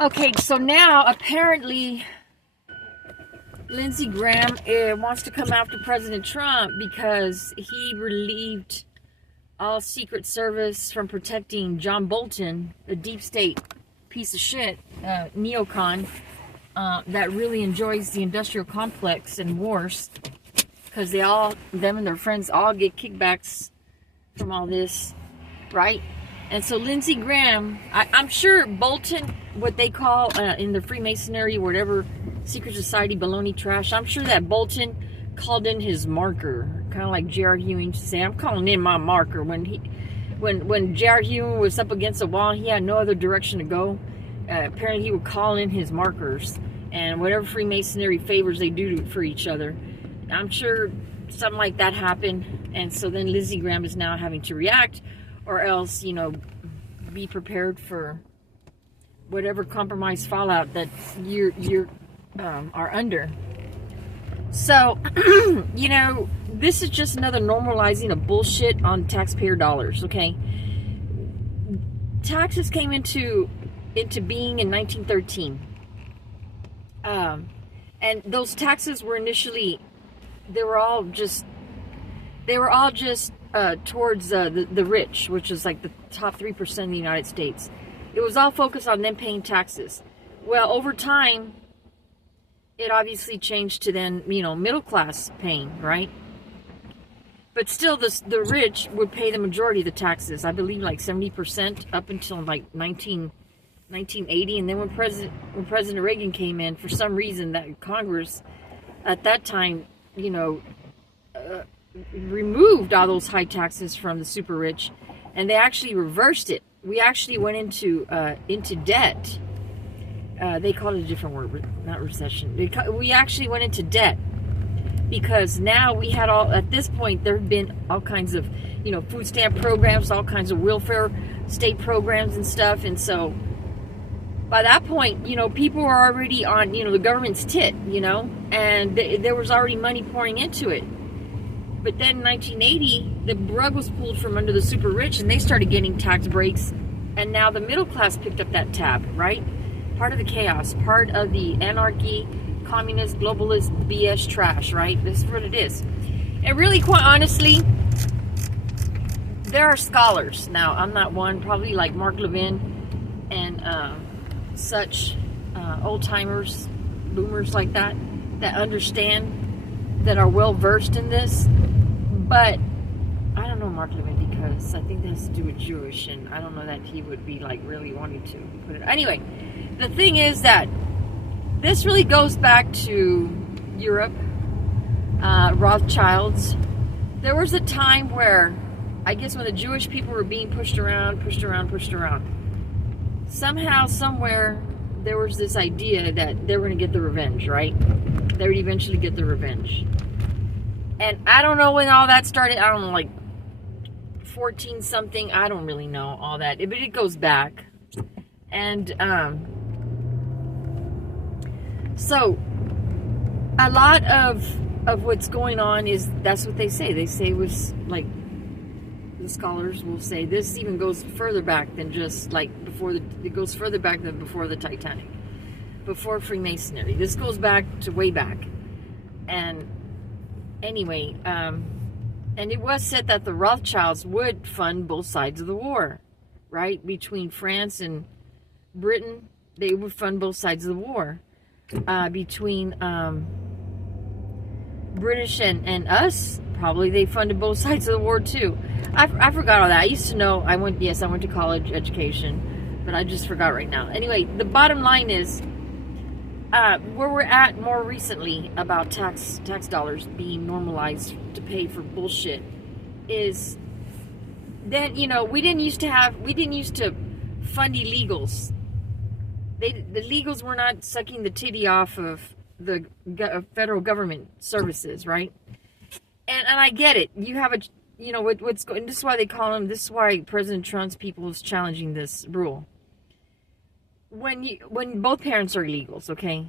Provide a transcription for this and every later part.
Okay, so now apparently Lindsey Graham wants to come after President Trump because he relieved all Secret Service from protecting John Bolton, the deep state piece of shit, neocon, that really enjoys the industrial complex and wars, because them and their friends all get kickbacks from all this, right? And so Lindsey Graham, I'm sure Bolton, what they call in the Freemasonry, whatever secret society baloney trash, I'm sure that Bolton called in his marker, kind of like J.R. Ewing used to say, I'm calling in my marker. When J.R. Ewing was up against a wall, he had no other direction to go. Apparently he would call in his markers, and whatever Freemasonry favors they do for each other. I'm sure something like that happened, and so then Lindsey Graham is now having to react, or else, be prepared for whatever compromise fallout that you are under. So, this is just another normalizing of bullshit on taxpayer dollars, okay? Taxes came into being in 1913. And those taxes were initially, they were all just towards the rich, which is like the top 3% of the United States. It was all focused on them paying taxes. Well, over time, it obviously changed to then, middle class paying, right? But still, the rich would pay the majority of the taxes. I believe like 70% up until like 1980. And then when President Reagan came in, for some reason that Congress at that time, removed all those high taxes from the super rich, and they actually reversed it. We actually went into debt. They called it a different word, not recession. We actually went into debt because now we had at this point, there have been all kinds of, food stamp programs, all kinds of welfare state programs and stuff. And so by that point, people were already on, the government's tit, and there was already money pouring into it. But then in 1980, the rug was pulled from under the super rich, and they started getting tax breaks. And now the middle class picked up that tab, right? Part of the chaos, part of the anarchy, communist, globalist, BS trash, right? This is what it is. And really, quite honestly, there are scholars. Now, I'm not one, probably like Mark Levin and such old-timers, boomers like that understand, that are well-versed in this. But I don't know Mark Levin, because I think that has to do with Jewish, and I don't know that he would be like really wanting to put it. Anyway, the thing is that this really goes back to Europe, Rothschilds. There was a time where, I guess, when the Jewish people were being pushed around, somehow, somewhere, there was this idea that they were going to get the revenge, right? They would eventually get the revenge. And I don't know when all that started. I don't know, like 14 something. I don't really know all that, but it goes back. And so a lot of what's going on is, that's what they say. They say it was like, the scholars will say this even goes further back than just like it goes further back than before the Titanic, before Freemasonry. This goes back to way back. And anyway, and it was said that the Rothschilds would fund both sides of the war, right? Between France and Britain, they would fund both sides of the war. Between British and us, probably they funded both sides of the war too. I forgot all that. I used to know. I went to college education, but I just forgot right now. Anyway, the bottom line is, where we're at more recently about tax dollars being normalized to pay for bullshit is, then we didn't used to fund illegals. The illegals were not sucking the titty off of the federal government services, right? And I get it. You have what's going. This is why they call them. This is why President Trump's people is challenging this rule. When both parents are illegals, okay,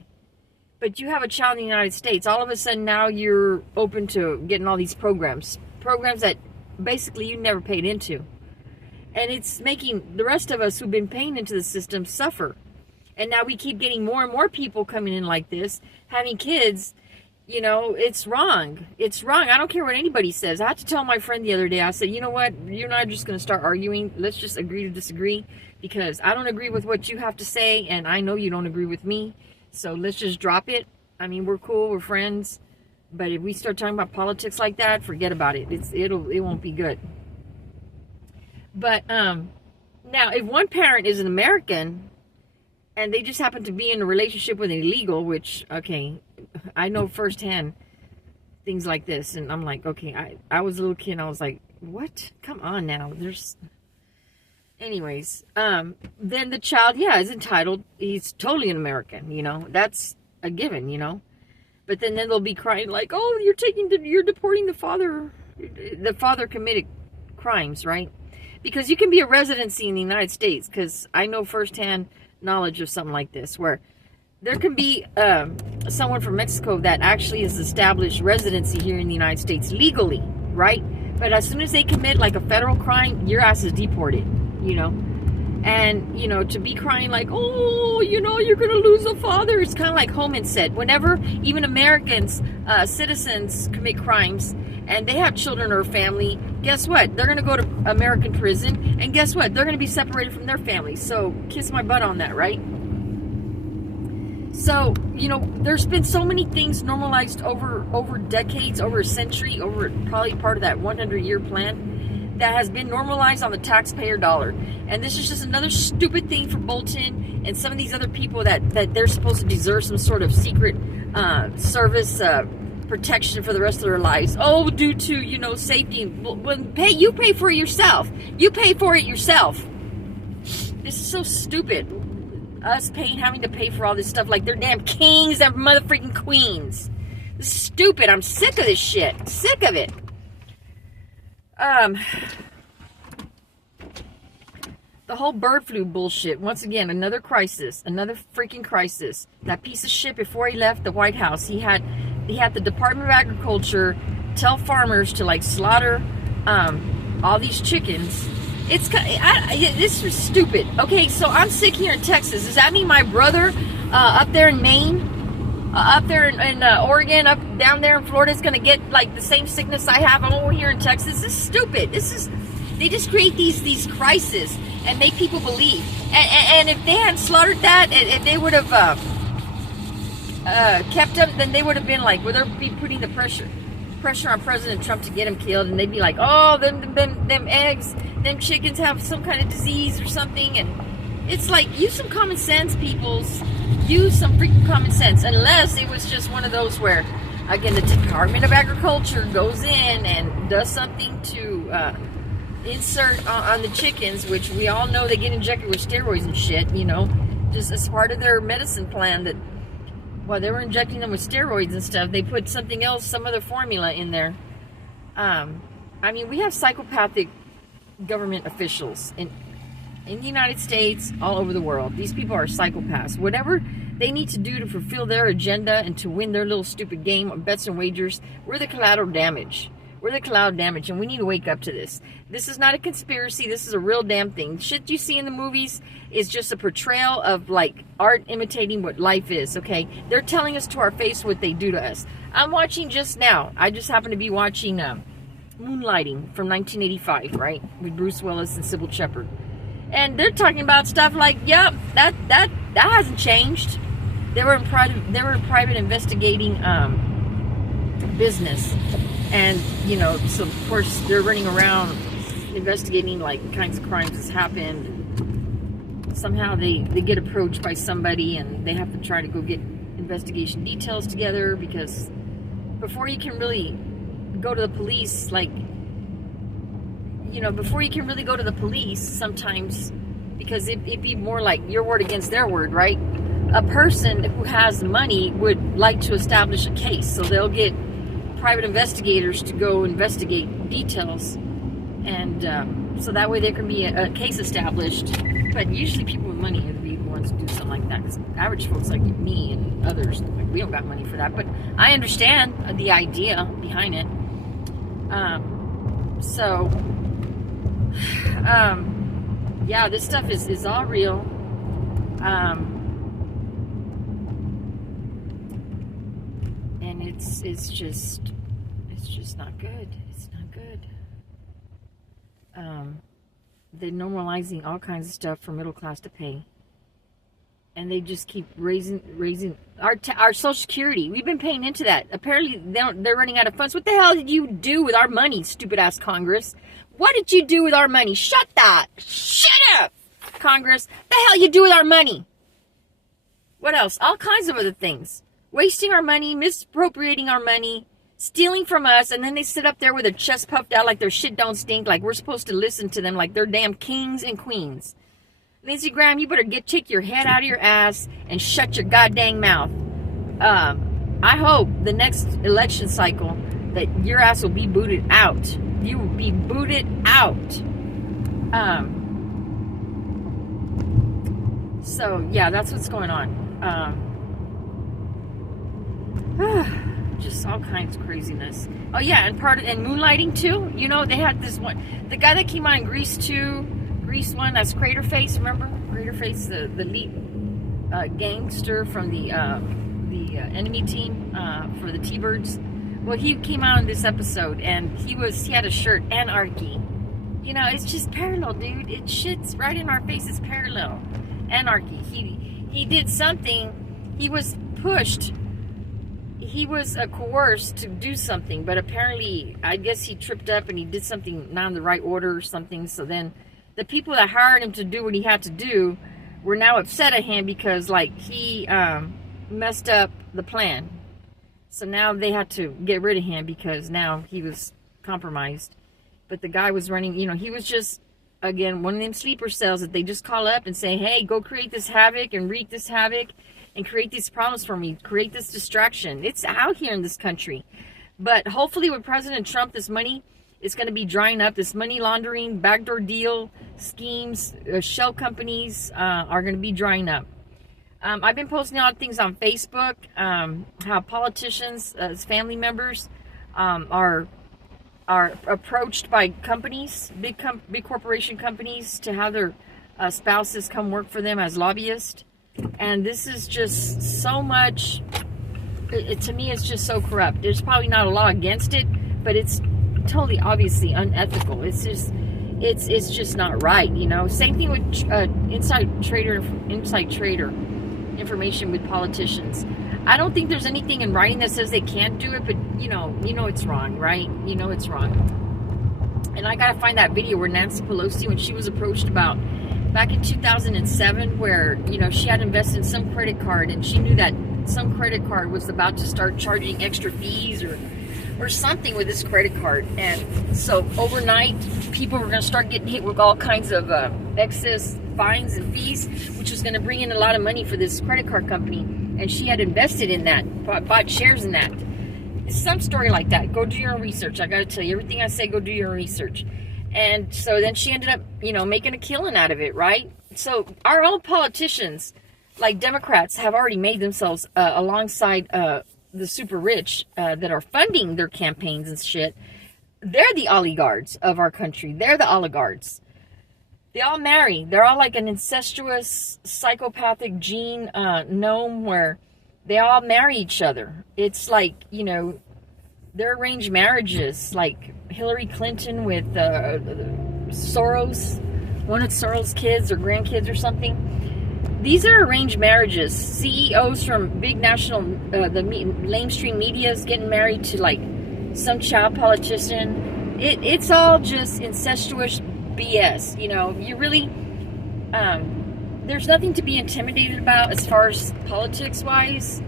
but you have a child in the United States, all of a sudden now you're open to getting all these programs that basically you never paid into, and it's making the rest of us who've been paying into the system suffer. And now we keep getting more and more people coming in like this, having kids. You know, it's wrong. It's wrong. I don't care what anybody says. I had to tell my friend the other day, I said, you know what? You and I are just going to start arguing. Let's just agree to disagree, because I don't agree with what you have to say, and I know you don't agree with me. So let's just drop it. I mean, we're cool. We're friends. But if we start talking about politics like that, forget about it. It won't be good. But now, if one parent is an American and they just happen to be in a relationship with an illegal, which, okay, I know firsthand things like this, and I'm like, okay, I was a little kid, and I was like, what? Come on now. Anyways, then the child, yeah, is entitled. He's totally an American, you know. That's a given, you know. But then they'll be crying like, oh, you're deporting the father. The father committed crimes, right? Because you can be a residency in the United States, because I know firsthand knowledge of something like this, where there can be someone from Mexico that actually has established residency here in the United States legally, right? But as soon as they commit like a federal crime, your ass is deported, you know? And, you know, to be crying like, oh, you know, you're going to lose a father. It's kind of like Homan said. Whenever even Americans, citizens commit crimes and they have children or family, guess what? They're going to go to American prison. And guess what? They're going to be separated from their family. So kiss my butt on that, right? So, you know, there's been so many things normalized over decades, over a century, over probably part of that 100-year plan that has been normalized on the taxpayer dollar. And this is just another stupid thing for Bolton and some of these other people that they're supposed to deserve some sort of secret service protection for the rest of their lives. Oh, due to, you know, safety. When you pay for it yourself. You pay for it yourself. This is so stupid. Us having to pay for all this stuff like they're damn kings and motherfucking queens. This is stupid. I'm sick of this shit. Sick of it. The whole bird flu bullshit. Once again, another crisis. Another freaking crisis. That piece of shit, before he left the White House, he had the Department of Agriculture tell farmers to like slaughter all these chickens. This is stupid. Okay, so I'm sick here in Texas. Does that mean my brother up there in Maine, up there in Oregon, down there in Florida is going to get like the same sickness I have over here in Texas? This is stupid. They just create these crises and make people believe. And if they hadn't slaughtered that, if they would have kept them, then they would have been like, would there be putting the pressure on President Trump to get him killed? And they'd be like, oh, them eggs, them chickens have some kind of disease or something. And it's like, use some common sense, peoples. Use some freaking common sense. Unless it was just one of those where, again, the Department of Agriculture goes in and does something to insert on the chickens, which we all know they get injected with steroids and shit, you know, just as part of their medicine plan, that while they were injecting them with steroids and stuff, they put something else, some other formula in there. I mean, we have psychopathic government officials in the United States, all over the world. These people are psychopaths. Whatever they need to do to fulfill their agenda and to win their little stupid game of bets and wagers, we're the collateral damage. We're the collateral damage, and we need to wake up to this. This is not a conspiracy. This is a real damn thing. Shit you see in the movies is just a portrayal of, like, art imitating what life is, okay? They're telling us to our face what they do to us. I'm watching just now. I just happen to be watching Moonlighting from 1985, right? With Bruce Willis and Sybil Shepherd. And they're talking about stuff like, yep, that hasn't changed. They were in private investigating business. And, you know, so of course they're running around investigating like kinds of crimes that's happened. And somehow they get approached by somebody and they have to try to go get investigation details together, because before you can really go to the police, like, you know, before you can really go to the police sometimes, because it'd be more like your word against their word, right? A person who has money would like to establish a case, so they'll get private investigators to go investigate details, and so that way there can be a case established. But usually people with money are the ones who do something like that, because average folks like me and others, like, we don't got money for that. But I understand the idea behind it. Yeah, this stuff is all real. it's just not good. It's not good. They're normalizing all kinds of stuff for middle class to pay, and they just keep raising our Social Security. We've been paying into that. Apparently, they're running out of funds. What the hell did you do with our money, stupid ass Congress? What did you do with our money? Shut up, Congress. The hell you do with our money? What else? All kinds of other things. Wasting our money, misappropriating our money, stealing from us, and then they sit up there with their chest puffed out like their shit don't stink, like we're supposed to listen to them like they're damn kings and queens. Lindsay Graham, you better take your head out of your ass and shut your goddamn mouth. I hope the next election cycle that your ass will be booted out. You will be booted out. So yeah, that's what's going on. Just all kinds of craziness. Oh yeah, and moonlighting too. You know, they had this one, the guy that came on in Grease 1, that's Craterface, remember? Craterface, the lead gangster from the enemy team for the T-Birds. Well, he came out in this episode, and he had a shirt, Anarchy. You know, it's just parallel, dude. It shits right in our face. It's parallel. Anarchy. He did something. He was pushed. He was coerced to do something, but apparently, I guess he tripped up and he did something not in the right order or something. So then, the people that hired him to do what he had to do were now upset at him because, like, he messed up the plan. So now they had to get rid of him because now he was compromised. But the guy was running, you know, he was just, again, one of them sleeper cells that they just call up and say, hey, go create this havoc and wreak this havoc and create these problems for me, create this distraction. It's out here in this country. But hopefully with President Trump, this money is going to be drying up. This money laundering, backdoor deal, schemes, shell companies are going to be drying up. I've been posting a lot of things on Facebook, how politicians, as family members, are approached by companies, big corporation companies, to have their spouses come work for them as lobbyists. And this is just so much, to me, it's just so corrupt. There's probably not a law against it, but it's totally obviously unethical. It's just not right, you know. Same thing with inside trader information with politicians. I don't think there's anything in writing that says they can't do it, but you know it's wrong, right? You know it's wrong. And I gotta find that video where Nancy Pelosi, when she was approached about back in 2007, where, you know, she had invested in some credit card and she knew that some credit card was about to start charging extra fees or something with this credit card. And so overnight, people were going to start getting hit with all kinds of excess fines and fees, which was going to bring in a lot of money for this credit card company. And she had invested in that, bought shares in that. It's some story like that. Go do your own research. I got to tell you, everything I say, go do your own research. And so then she ended up, you know, making a killing out of it, right? So our own politicians, like Democrats, have already made themselves alongside the super rich that are funding their campaigns and shit. They're the oligarchs of our country. They're the oligarchs. They all marry. They're all like an incestuous, psychopathic gene gnome where they all marry each other. It's like, you know, they're arranged marriages, like Hillary Clinton with Soros, one of Soros' kids or grandkids or something. These are arranged marriages. CEOs from big national, the mainstream media is getting married to like some child politician. It's all just incestuous BS. You know, you really, there's nothing to be intimidated about as far as politics-wise.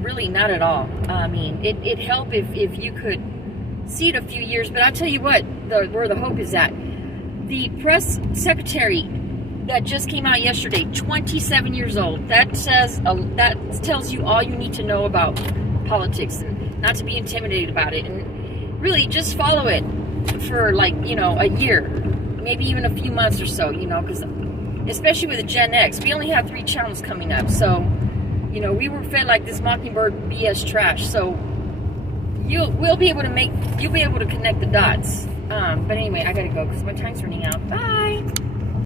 Really not at all. I mean, it'd help if you could see it a few years, but I'll tell you what, where the hope is at. The press secretary that just came out yesterday, 27 years old, that tells you all you need to know about politics and not to be intimidated about it, and really just follow it for like, you know, a year, maybe even a few months or so, you know, because especially with the Gen X, we only have 3 channels coming up, so you know, we were fed like this Mockingbird BS trash, so you'll be able to connect the dots. But anyway, I gotta go because my time's running out. Bye.